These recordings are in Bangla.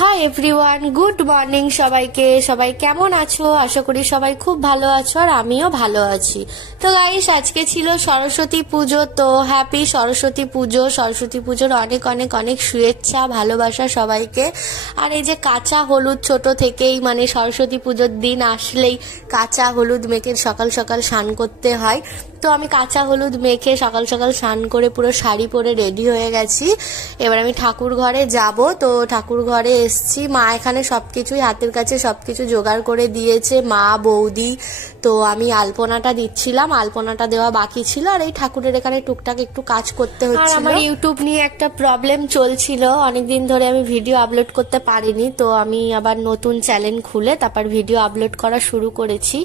হাই এভরিওয়ান, গুড মর্নিং সবাইকে। সবাই কেমন আছো? আশা করি সবাই খুব ভালো আছো আর আমিও ভালো আছি। তো গাইস, আজকে ছিল সরস্বতী পুজো। তো হ্যাপি সরস্বতী পুজো। সরস্বতী পুজোর অনেক অনেক অনেক শুভেচ্ছা, ভালোবাসা সবাইকে। আর এই যে কাঁচা হলুদ, ছোট থেকেই মানে সরস্বতী পুজোর দিন আসলেই কাঁচা হলুদ মেখে সকাল সকাল স্নান করতে হয়। তো আমি কাঁচা হলুদ মেখে সকাল সকাল স্নান করে পুরো শাড়ি পরে রেডি হয়ে গেছি। এবার আমি ঠাকুর ঘরে যাব। তো ঠাকুর ঘরে এসছি, মা এখানে সবকিছুই হাতের কাছে সবকিছু জোগাড় করে দিয়েছে, মা বৌদি। তো আমি আলপনাটা দিচ্ছিলাম, আলপনাটা দেওয়া বাকি ছিল। আর এই ঠাকুরের এখানে টুকটাক একটু কাজ করতে হচ্ছিল। আর আমার ইউটিউব নিয়ে একটা প্রবলেম চলছিল, অনেকদিন ধরে আমি ভিডিও আপলোড করতে পারিনি। তো আমি আবার নতুন চ্যানেল খুলে তারপর ভিডিও আপলোড করা শুরু করেছি।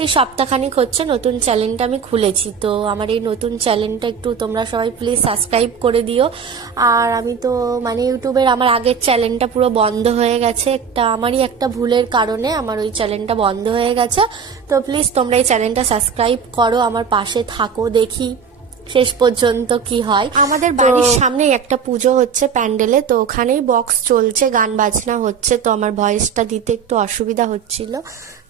এই সপ্তাহখানিক হচ্ছে নতুন চ্যানেলটা আমি খুলেছি। তো আমার এই নতুন চ্যানেলটা একটু তোমরা সবাই প্লিজ সাবস্ক্রাইব করে দিও। আর আমি তো মানে ইউটিউবের আমার আগের চ্যানেলটা পুরো বন্ধ হয়ে গেছে, আমারই একটা ভুলের কারণে আমার ওই চ্যানেলটা বন্ধ হয়ে গেছে। তো প্লিজ তোমরা এই চ্যানেলটা সাবস্ক্রাইব করো, আমার পাশে থাকো, দেখি শেষ পর্যন্ত কি হয়। আমাদের বাড়ির সামনেই একটা পুজো হচ্ছে প্যান্ডেলে, তো ওখানেই বক্স চলছে, গান বাজনা হচ্ছে। তো আমার ভয়েসটা দিতে একটু অসুবিধা হচ্ছিল।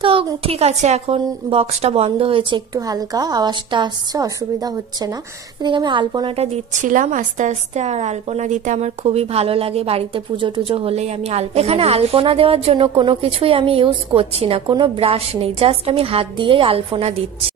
তো ঠিক আছে, এখন বক্সটা বন্ধ হয়েছে, একটু হালকা আওয়াজটা আসছে, অসুবিধা হচ্ছে না। এদিকে আমি আলপনাটা দিচ্ছিলাম আস্তে আস্তে। আর আলপনা দিতে আমার খুবই ভালো লাগে, বাড়িতে পুজো টুজো হলেই আমি এখানে আলপনা দেওয়ার জন্য কোনো কিছুই আমি ইউজ করছি না, কোনো ব্রাশ নেই, জাস্ট আমি হাত দিয়েই আলপনা দিচ্ছি।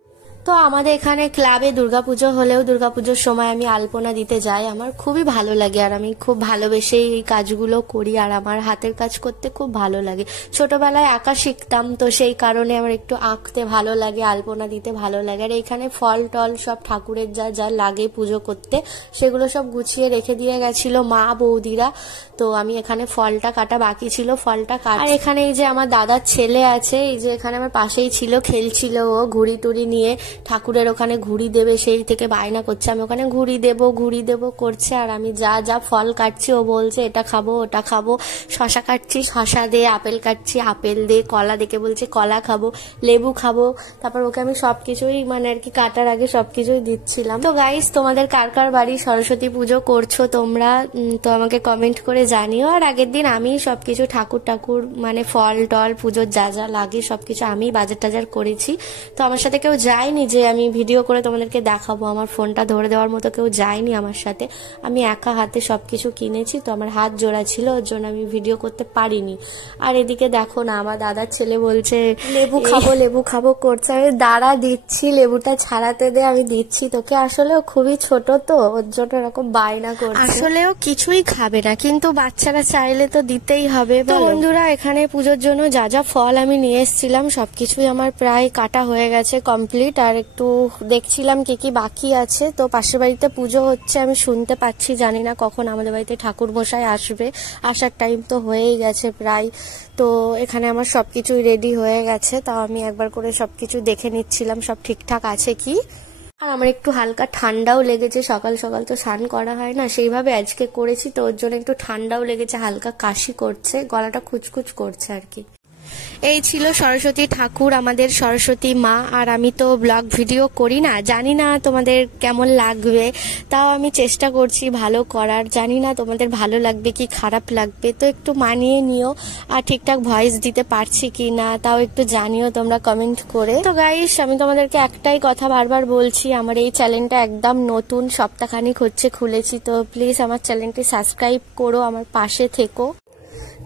তো আমাদের এখানে ক্লাবে দুর্গাপুজো হলেও দুর্গাপুজোর সময় আমি আলপনা দিতে যাই, আমার খুবই ভালো লাগে। আর আমি খুব ভালোবেসে এই কাজগুলো করি, আর আমার হাতের কাজ করতে খুব ভালো লাগে। ছোটবেলায় আঁকা শিখতাম, তো সেই কারণে আমার একটু আঁকতে ভালো লাগে, আলপনা দিতে ভালো লাগে। আর এখানে ফল টল সব ঠাকুরের যা যা লাগে পুজো করতে সেগুলো সব গুছিয়ে রেখে দিয়ে গেছিল মা বৌদিরা। তো আমি এখানে ফলটা কাটা বাকি ছিল, ফলটা কাটা। আর এখানে এই যে আমার দাদার ছেলে আছে, এই যে এখানে আমার পাশেই ছিল, খেলছিল ও ঘুড়ি টুড়ি নিয়ে, ঠাকুরের ওখানে ঘুড়ি দেবে সেই থেকে বায়না করছে, আমি ওখানে ঘুড়ি দেবো করছে। আর আমি যা যা ফল কাটছি ও বলছে এটা খাবো ওটা খাবো, শশা কাটছি শশা দে, আপেল কাটছি আপেল দে, কলা দেখে বলছে কলা খাবো, লেবু খাবো। তারপর ওকে আমি সবকিছুই মানে আর কি কাটার আগে সবকিছুই দিচ্ছিলাম। তো গাইস, তোমাদের কার কার বাড়ি সরস্বতী পুজো করছো তোমরা, তো আমাকে কমেন্ট করে জানিও। আর আগের দিন আমি সবকিছু ঠাকুর মানে ফল টল পুজোর যা যা লাগে সবকিছু আমি বাজার টাজার করেছি। তো আমার সাথে কেউ যায়নি যে আমি ভিডিও করে তোমাদেরকে দেখাবো, আমার ফোনটা ধরে দেওয়ার মতো কেউ যায়নি আমার সাথে, আমি একা হাতে সবকিছু কিনেছি। তো আমার হাত জোড়া ছিল, ওর জন্য আমি ভিডিও করতে পারিনি। আর এদিকে দেখো না, আমার দাদার ছেলে বলছে লেবু খাবো করছে, আমি দাঁড়া দিচ্ছি, লেবুটা ছাড়াতে দে, আমি দিচ্ছি তোকে। আসলেও খুবই ছোট, তো ওর জন্য এরকম বায়না করছে, আসলেও কিছুই খাবে না, কিন্তু বাচ্চারা চাইলে তো দিতেই হবে। তো বন্ধুরা, এখানে পুজোর জন্য যা যা ফল আমি নিয়ে এসেছিলাম সবকিছুই আমার প্রায় কাটা হয়ে গেছে, কমপ্লিট। আর একটু দেখছিলাম কি কি বাকি আছে। তো পাশের বাড়িতে পুজো হচ্ছে, আমি শুনতে পাচ্ছি, জানি না কখন আমাদের বাড়িতে ঠাকুর মশাই আসবে, আসার টাইম তো হয়েই গেছে প্রায়। তো এখানে আমার সবকিছুই রেডি হয়ে গেছে, তাও আমি একবার করে সবকিছু দেখে নিচ্ছিলাম সব ঠিকঠাক আছে কি। আর আমার একটু হালকা ঠান্ডাও লেগেছে, সকাল সকাল তো স্নান করা হয় না, সেইভাবে আজকে করেছি, তো ওর জন্য একটু ঠান্ডাও লেগেছে, হালকা কাশি করছে, গলাটা খুচখুচ করছে আর কি। এই ছিল সরস্বতী ঠাকুর, আমাদের সরস্বতী মা। আর আমি তো ব্লগ ভিডিও করি না, জানি না তোমাদের কেমন লাগবে, তাও আমি চেষ্টা করছি ভালো করার, জানি না তোমাদের ভালো লাগবে কি খারাপ লাগবে, তো একটু মানিয়ে নিও। আর ঠিকঠাক ভয়েস দিতে পারছি কি না তাও একটু জানিও তোমরা কমেন্ট করে। তো গাইস, আমি তোমাদেরকে একটাই কথা বারবার বলছি, আমার এই চ্যানেলটা একদম নতুন, সপ্তাহখানিক হচ্ছে খুলেছি, তো প্লিজ আমার চ্যানেলটি সাবস্ক্রাইব করো, আমার পাশে থেকো।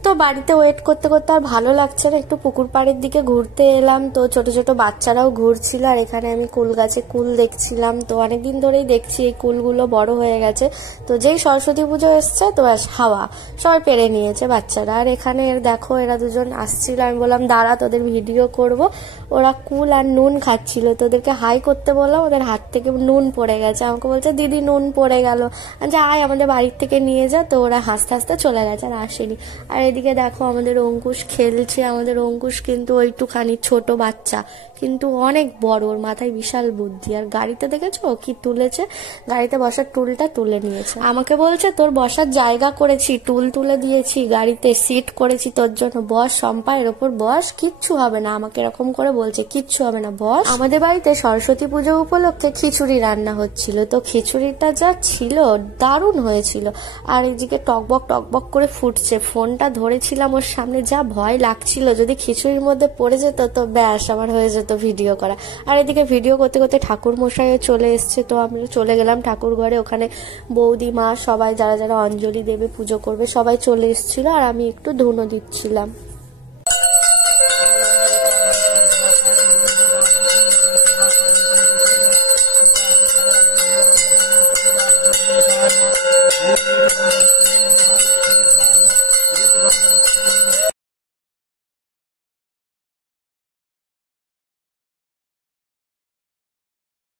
তো বাড়িতে ওয়েট করতে করতে আর ভালো লাগছে না, একটু পুকুর পাড়ের দিকে ঘুরতে এলাম। তো ছোট ছোট বাচ্চারাও ঘুরছিল, আর এখানে আমি কুল গাছে কুল দেখছিলাম। তো অনেকদিন ধরেই দেখছি এই কুলগুলো বড় হয়ে গেছে, তো যেই সরস্বতী পুজো এসছে তো ব্যাস হাওয়া সবাই পেরে নিয়েছে বাচ্চারা। আর এখানে দেখো এরা দুজন আসছিল, আমি বললাম দাঁড়া তোদের ভিডিও করব। ওরা কুল আর নুন খাচ্ছিল, তো ওদেরকে হাই করতে বললাম, ওদের হাত থেকে নুন পড়ে গেছে, আমাকে বলছে দিদি নুন পড়ে গেল, যে আয় আমাদের বাড়ির থেকে নিয়ে যা। তো ওরা হাসতে হাসতে চলে গেছে আর আসেনি। আর এদিকে দেখো আমাদের অঙ্কুশ খেলছে, আমাদের অঙ্কুশ কিন্তু ওইটুখানি ছোট বাচ্চা, কিন্তু অনেক বড়, ওর মাথায় বিশাল বুদ্ধি। আর গাড়িতে দেখেছো কি তুলেছে, গাড়িতে বসার টুলটা তুলে নিয়েছে। আমাকে বলছে তোর বসার জায়গা করেছি, টুল তুলে দিয়েছি, গাড়িতে সিট করেছি তোর জন্য, বস শম্পা এর ওপর বস, কিচ্ছু হবে না। আমাকে এরকম করে বলছে কিচ্ছু হবে না বস। আমাদের বাড়িতে সরস্বতী পুজো উপলক্ষে খিচুড়ি রান্না হচ্ছিল, তো খিচুড়িটা যা ছিল দারুণ হয়েছিল। আর এদিকে টকবক টকবক করে ফুটছে, ফোনটা ধরেছিলাম ওর সামনে, যা ভয় লাগছিল যদি খিচুড়ির মধ্যে পড়ে যেত তো ব্যাস আমার হয়ে যেত ভিডিও করা। আর এদিকে ভিডিও করতে করতে ঠাকুর মশাইও চলে এসছে, তো আমি চলে গেলাম ঠাকুর ঘরে। ওখানে বৌদি মা সবাই যারা যারা অঞ্জলি দেবে পুজো করবে সবাই চলে এসেছিল, আর আমি একটু ধুনো দিচ্ছিলাম।